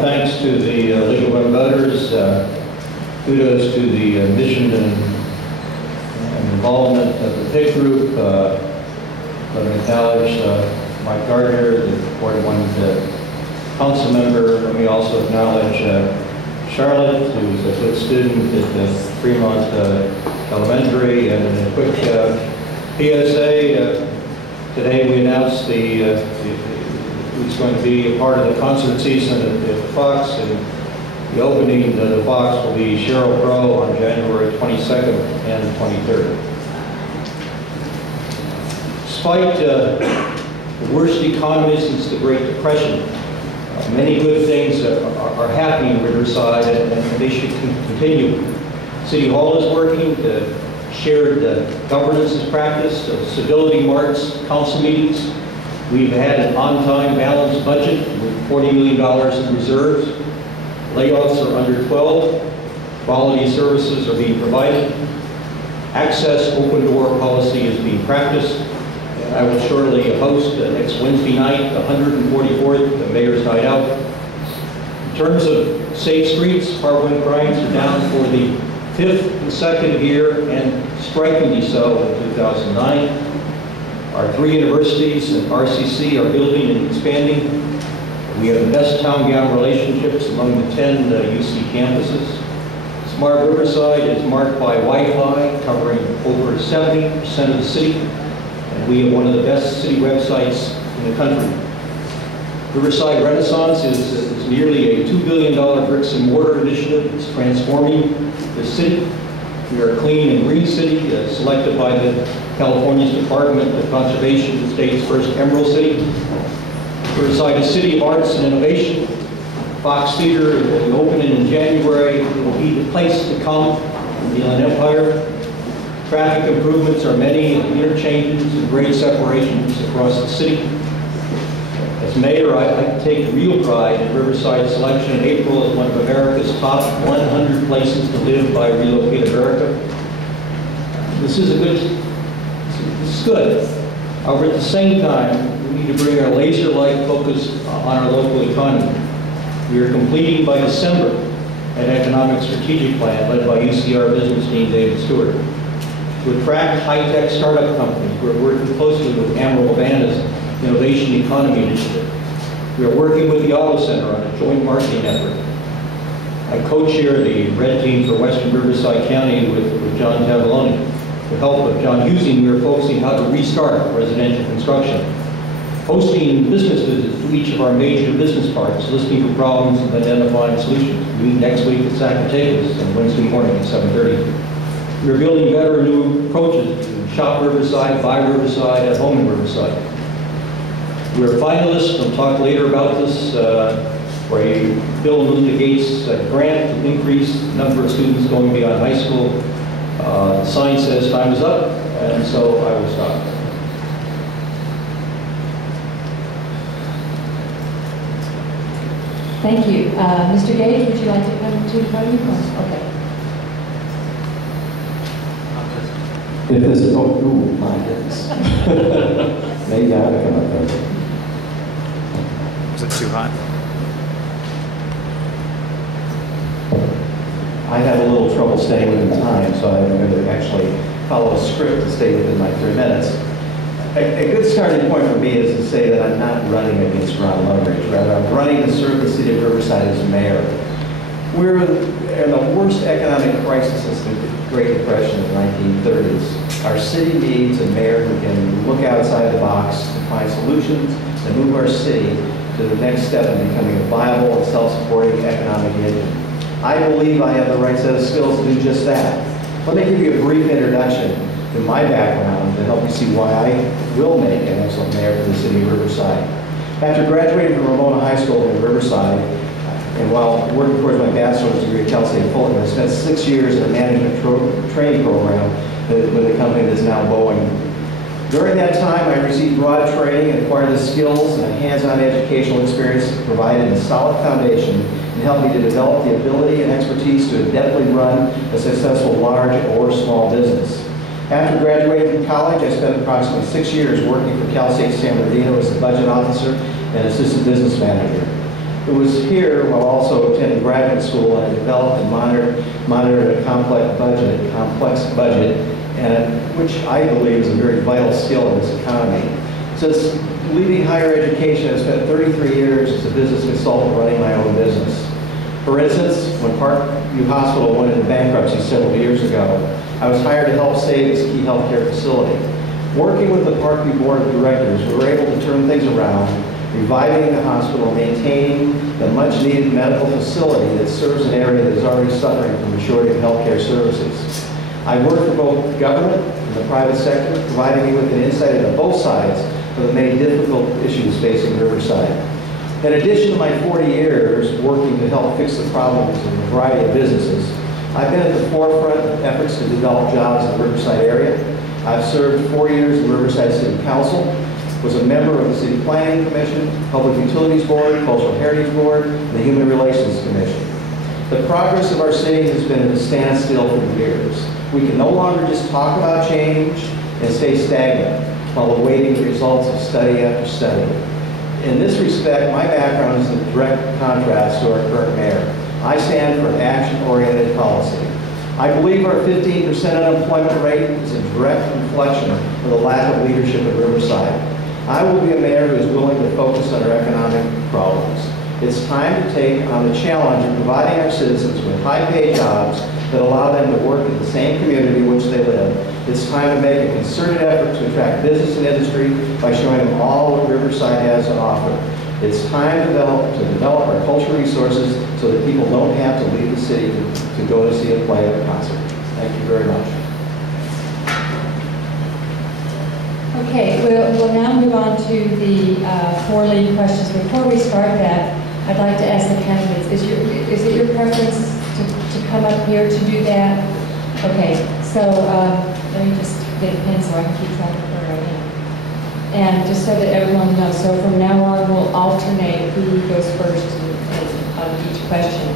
thanks to the League of Women Voters. Kudos to the mission and involvement of the PIC group, Lebanon College, Mike Gardner, the Ward 1 council member. Let me also acknowledge Charlotte, who's a good student at the Fremont Elementary. And a quick PSA, today we announced who's going to be a part of the concert season at Fox, and the opening of the Fox will be Sheryl Crow on January 22nd and 23rd. Despite the worst economy since the Great Depression, many good things are happening in Riverside, and they should continue. City Hall is working, the shared governance is practiced, civility marks, council meetings. We've had an on-time balanced budget with $40 million in reserves. Layoffs are under 12. Quality services are being provided. Access open door policy is being practiced. And I will shortly host next Wednesday night, the 144th, the Mayor's Night Out. In terms of safe streets, hard-won crimes are down for the 5th consecutive year, and strikingly so in 2009. Our 3 universities and RCC are building and expanding. We have the best town-gown relationships among the 10 UC campuses. Smart Riverside is marked by Wi-Fi, covering over 70% of the city, and we have one of the best city websites in the country. Riverside Renaissance is nearly a $2 billion bricks and mortar initiative. It's transforming the city. We are a clean and green city, selected by the California's Department of Conservation, the state's first Emerald City. Riverside is a city of arts and innovation. Fox Theater will be opening in January. It will be the place to come in the Inland Empire. Traffic improvements are many, interchanges and great separations across the city. As mayor, I take real pride in Riverside's selection in April as one of America's top 100 places to live by Relocate America. This is good. However, at the same time, we need to bring our laser-like focus on our local economy. We are completing by December an economic strategic plan led by UCR Business Dean David Stewart. To attract high-tech startup companies, we're working closely with Mayoral Innovation Economy Initiative. We are working with the Auto Center on a joint marketing effort. I co-chair the Red Team for Western Riverside County with John Tavoloni. With the help of John Husing, we are focusing how to restart residential construction. Hosting business visits to each of our major business parks, listening for problems and identifying solutions. We meet next week at Zacatecas on Wednesday morning at 7:30. We are building better and new approaches to shop Riverside, buy Riverside, at home in Riverside. We're finalists, we'll talk later about this, for a Bill and Melinda Gates grant to increase the number of students going beyond high school. The sign says time is up, and so I will stop. Thank you. Mr. Gage, would you like to come to the podium? Okay. If this is, oh, my goodness. Maybe I ought to come up there. Is it too hot? I had a little trouble staying within time, so I'm going to actually follow a script to stay within my 3 minutes. A good starting point for me is to say that I'm not running against Ron Loveridge. Rather, I'm running to serve the city of Riverside as mayor. We're in the worst economic crisis since the Great Depression in the 1930s. Our city needs a mayor who can look outside the box to find solutions and move our city to the next step in becoming a viable and self-supporting economic engine. I believe I have the right set of skills to do just that. Let me give you a brief introduction to my background to help you see why I will make an excellent mayor for the city of Riverside. After graduating from Ramona High School in Riverside, and while working towards my bachelor's degree at Cal State Fulton, I spent 6 years in a management training program with a company that's now Boeing. During that time, I received broad training and acquired the skills and a hands-on educational experience that provided a solid foundation and helped me to develop the ability and expertise to adeptly run a successful large or small business. After graduating from college, I spent approximately 6 years working for Cal State San Bernardino as a budget officer and assistant business manager. It was here while also attending graduate school, and I developed and monitored a complex budget, and which I believe is a very vital skill in this economy. Since leaving higher education, I've spent 33 years as a business consultant running my own business. For instance, when Parkview Hospital went into bankruptcy several years ago, I was hired to help save this key healthcare facility. Working with the Parkview Board of Directors, we were able to turn things around, reviving the hospital, maintaining the much-needed medical facility that serves an area that is already suffering from a shortage of healthcare services. I worked with both government and the private sector, providing me with an insight into both sides of the many difficult issues facing Riverside. In addition to my 40 years working to help fix the problems in a variety of businesses, I've been at the forefront of efforts to develop jobs in the Riverside area. I've served 4 years in the Riverside City Council, was a member of the City Planning Commission, Public Utilities Board, Cultural Heritage Board, and the Human Relations Commission. The progress of our city has been at a standstill for years. We can no longer just talk about change and stay stagnant while awaiting the results of study after study. In this respect, my background is in direct contrast to our current mayor. I stand for action-oriented policy. I believe our 15% unemployment rate is a direct reflection of the lack of leadership at Riverside. I will be a mayor who is willing to focus on our economic problems. It's time to take on the challenge of providing our citizens with high-paid jobs that allow them to work in the same community in which they live. It's time to make a concerted effort to attract business and industry by showing them all what Riverside has to offer. It's time to develop our cultural resources so that people don't have to leave the city to go to see a play or a concert. Thank you very much. Okay, we'll now move on to the 4 lead questions. Before we start that, I'd like to ask the candidates, is it your preference to come up here to do that? Okay, so let me just get a pen so I can keep track of where I am. And just so that everyone knows, so from now on we'll alternate who goes first on each question.